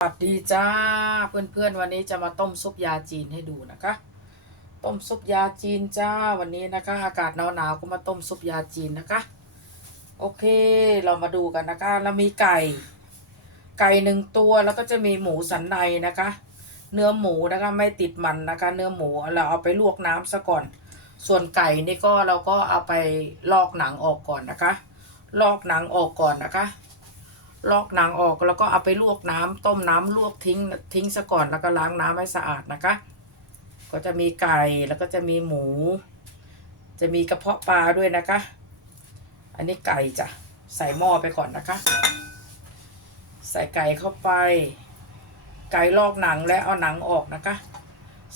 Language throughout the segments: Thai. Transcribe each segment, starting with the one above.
สวัสดีจ้าเพื่อนๆวันนี้จะมาต้มซุปยาจีนให้ดูนะคะ ต้มซุปยาจีนจ้าวันนี้นะคะ อากาศหนาวๆก็มาต้มซุปยาจีนนะคะ โอเคเรามาดูกันนะคะเรามีไก่ ไก่หนึ่งตัวแล้วก็จะมีหมูสันในนะคะ เนื้อหมูนะคะไม่ติดมันนะคะ เนื้อหมูเราเอาไปลวกน้ำซะก่อน ส่วนไก่นี่ก็เราก็เอาไปลอกหนังออกก่อนนะคะ ลอกหนังออกก่อนนะคะ ลอกหนังออกแล้วก็เอาไปลวกน้ำต้มน้ำลวกทิ้งทิ้งซะก่อนแล้วก็ล้างน้ำให้สะอาดนะคะ ก็จะมีไก่แล้วก็จะมีหมู จะมีกระเพาะปลาด้วยนะคะ อันนี้ไก่จ้ะใส่หม้อไปก่อนนะคะ ใส่ไก่เข้าไป ไก่ลอกหนังแล้วเอาหนังออกนะคะ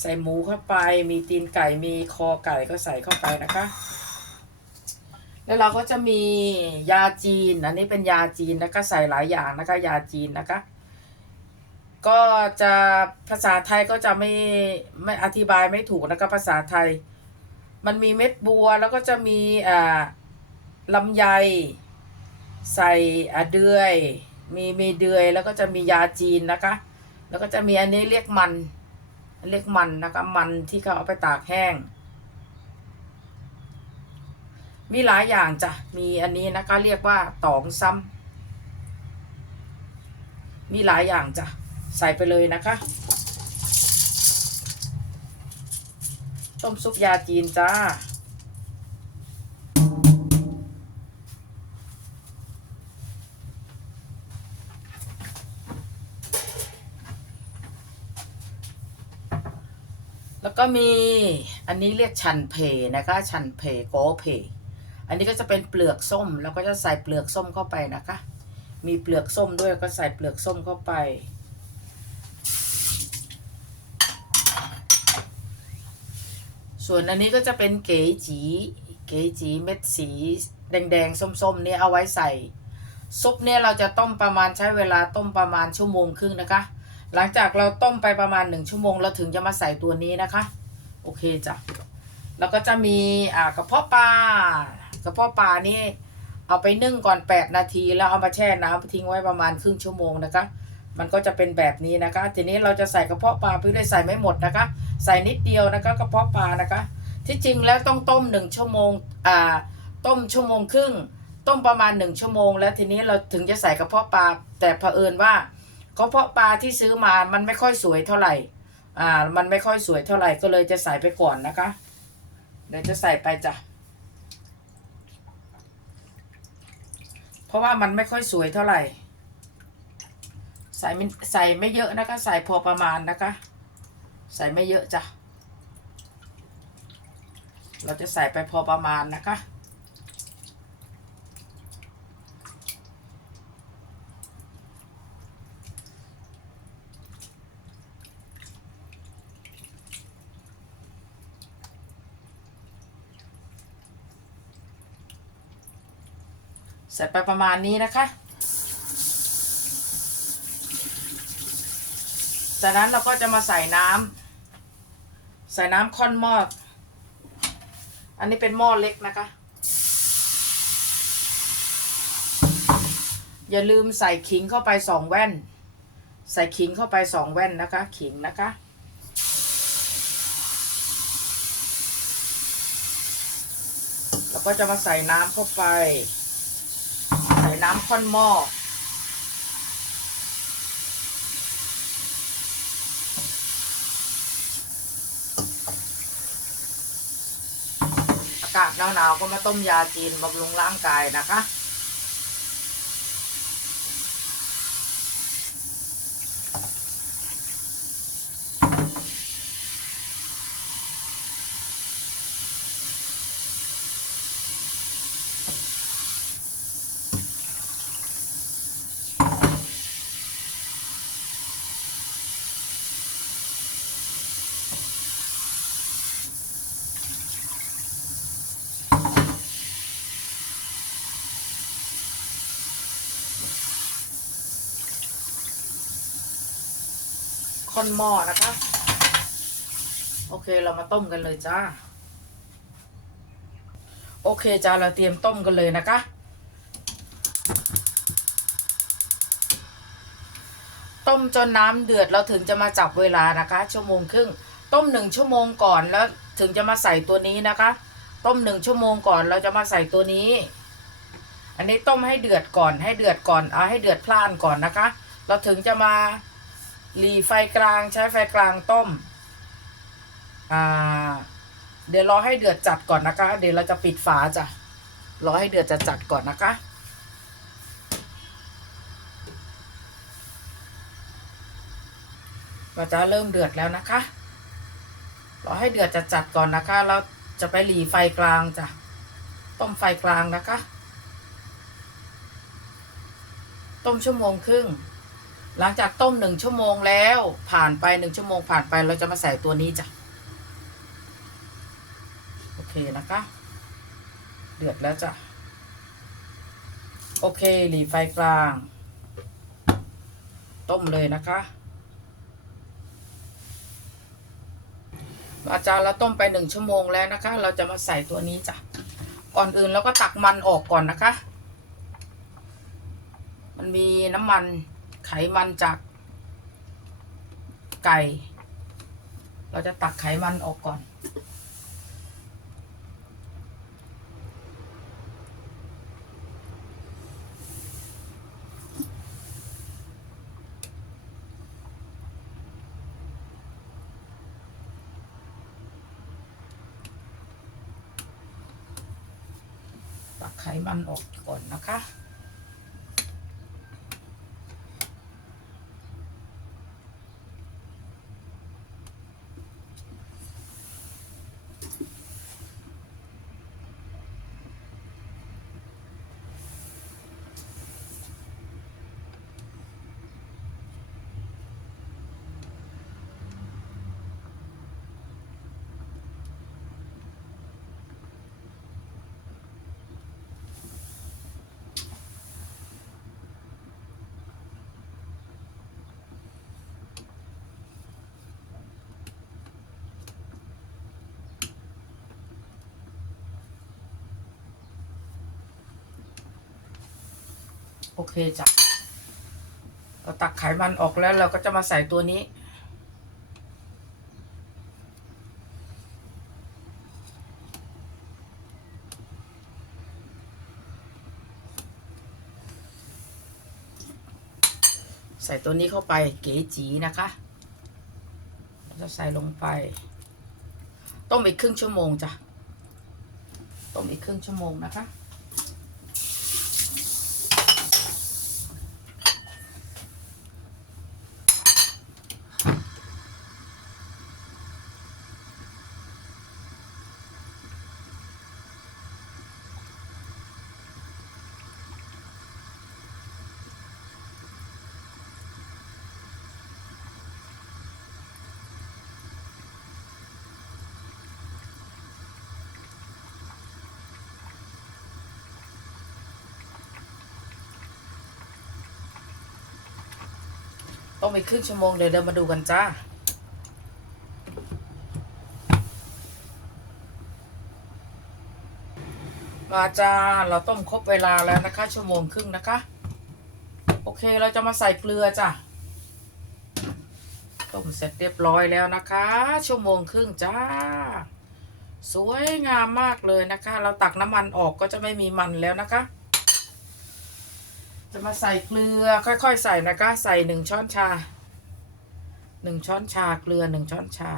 ใส่หมูเข้าไป มีตีนไก่มีคอไก่ก็ใส่เข้าไปนะคะ แล้วเราก็จะมียาจีน อันนี้เป็นยาจีนนะคะใส่หลายอย่างนะคะยาจีนนะคะ ก็จะภาษาไทยก็จะไม่ไม่อธิบายไม่ถูกนะคะภาษาไทย มันมีเม็ดบัวแล้วก็จะมีอ่าลำไย ใส่อ่าเดือย มีมีเดือยแล้วก็จะมียาจีนนะคะ แล้วก็จะมีอันนี้เรียกมันเรียกมันนะคะมันที่เขาเอาไปตากแห้ง มีหลายอย่างจ้ะ มีอันนี้นะคะเรียกว่าตองซ้ำมีหลายอย่างจ้ะ ใส่ไปเลยนะคะ ต้มซุปยาจีนจ้าแล้วก็มีอันนี้เรียกชันเพนะคะ ชันเพโกเพ อันนี้ก็จะเป็นเปลือกส้มแล้วก็จะใส่เปลือกส้มเข้าไปนะคะ มีเปลือกส้มด้วยก็ใส่เปลือกส้มเข้าไป ส่วนอันนี้ก็จะเป็นเก๋จีเก๋จีเม็ดสีแดงๆส้มๆเนี่ยเอาไว้ใส่ซุปเนี่ยเราจะต้มประมาณใช้เวลาต้มประมาณชั่วโมงครึ่งนะคะ หลังจากเราต้มไปประมาณหนึ่งชั่วโมงเราถึงจะมาใส่ตัวนี้นะคะ โอเคจ้ะแล้วก็จะมีอ่ากระเพาะปลา กระเพาะปลานี่เอาไปนึ่งก่อน8นาทีแล้วเอามาแช่น้ำทิ้งไว้ประมาณครึ่งชั่วโมงนะคะ มันก็จะเป็นแบบนี้นะคะ ทีนี้เราจะใส่กระเพาะปลาไปด้วยใส่ไม่หมดนะคะ ใส่นิดเดียวนะคะกระเพาะปลานะคะ ที่จริงแล้วต้องต้มหนึ่งชั่วโมงอ่าต้มชั่วโมงครึ่ง ต้มประมาณหนึ่งชั่วโมง แล้วทีนี้เราถึงจะใส่กระเพาะปลาแต่เผอิญว่ากระเพาะปลาที่ซื้อมามันไม่ค่อยสวยเท่าไหร่อ่ามันไม่ค่อยสวยเท่าไหร่ก็เลยจะใส่ไปก่อนนะคะเดี๋ยวจะใส่ไปจ้ะ เพราะว่ามันไม่ค่อยสวยเท่าไหร่ ใส่ไม่ใส่ไม่เยอะนะคะ ใส่พอประมาณนะคะ ใส่ไม่เยอะจ้ะ เราจะใส่ไปพอประมาณนะคะ ใส่ไปประมาณนี้นะคะ จากนั้นเราก็จะมาใส่น้ำใส่น้ำค่อนหม้อ อันนี้เป็นหม้อเล็กนะคะ อย่าลืมใส่ขิงเข้าไปสองแว่น ใส่ขิงเข้าไปสองแว่นนะคะ ขิงนะคะแล้วก็จะมาใส่น้ำเข้าไป น้ำข้นหม้อ อากาศหนาวๆก็มาต้มยาจีนบำรุงร่างกายนะคะ คอนหม้อนะคะ โอเคเรามาต้มกันเลยจ้า โอเคจ้าเราเตรียมต้มกันเลยนะคะต้มต้มจนน้ำเดือดเราถึงจะมาจับเวลานะคะ ชั่วโมงครึ่ง ต้มหนึ่งชั่วโมงก่อนแล้วถึงจะมาใส่ตัวนี้นะคะ ต้มหนึ่งชั่วโมงก่อนเราจะมาใส่ตัวนี้ อันนี้ต้มให้เดือดก่อนให้เดือดก่อนเอาให้เดือดพล่านก่อนนะคะ เราถึงจะมา หลีไฟกลางใช้ไฟกลางต้ม อ่า เดี๋ยวรอให้เดือดจัดก่อนนะคะ เดี๋ยวเราจะปิดฝาจ้ะ รอให้เดือดจัดจัดก่อนนะคะก็จะเริ่มเดือดแล้วนะคะ รอให้เดือดจัดจัดก่อนนะคะ เราจะไปหลีไฟกลางจ้ะ ต้มไฟกลางนะคะ ต้มชั่วโมงครึ่ง หลังจากต้มหนึ่งชั่วโมงแล้ว ผ่านไปหนึ่งชั่วโมงผ่านไปเราจะมาใส่ตัวนี้จ้ะโอเคนะคะ เดือดแล้วจ้ะโอเคหลีไฟกลาง ต้มเลยนะคะอาจารย์เราต้มไปหนึ่งชั่วโมงแล้วนะคะ เราจะมาใส่ตัวนี้จ้ะก่อนอื่นเราก็ตักมันออกก่อนนะคะ มันมีน้ำมัน ไขมันจากไก่ เราจะตักไขมันออกก่อน ตักไขมันออกก่อนนะคะ โอเคจ้ะเราตักไขมันออกแล้วเราก็จะมาใส่ตัวนี้ ใส่ตัวนี้เข้าไปเก๋จีนะคะเราจะใส่ลงไป ต้มอีกครึ่งชั่วโมงจ้ะ ต้มอีกครึ่งชั่วโมงนะคะ ต้มอีครึ่งชั่วโมงเดี๋ยวเดินมาดูกันจ้ามาจ้าเราต้มครบเวลาแล้วนะคะ ชั่วโมงครึ่งนะคะ โอเคเราจะมาใส่เกลือจ้ะต้มเสร็จเรียบร้อยแล้วนะคะ ชั่วโมงครึ่งจ้า สวยงามมากเลยนะคะ เราตักน้ำมันออกก็จะไม่มีมันแล้วนะคะ จะมาใส่เกลือค่อยๆ ใส่นะคะ ใส่หนึ่งช้อนชาหนึ่งช้อนชาเกลือหนึ่งช้อนชา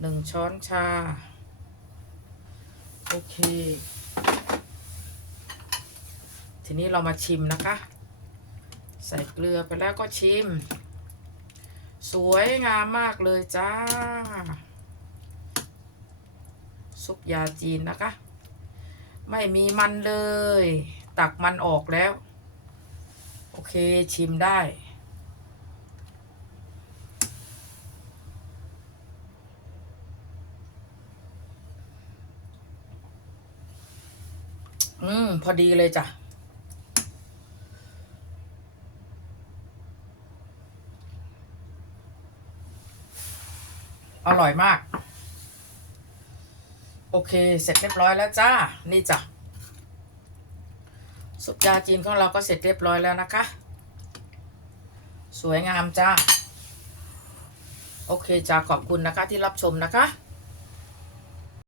หนึ่งช้อนชา โอเค ทีนี้เรามาชิมนะคะ ใส่เกลือไปแล้วก็ชิม สวยงามมากเลยจ้า ซุปยาจีนนะคะ ไม่มีมันเลย ตักมันออกแล้ว โอเคชิมได้ อืม พอดีเลยจ้ะอร่อยมาก โอเค เสร็จเรียบร้อยแล้วจ้า นี่จ้ะ ซุปยาจีนของเราก็เสร็จเรียบร้อยแล้วนะคะ สวยงามจ้า โอเคจ้าขอบคุณนะคะที่รับชมนะคะ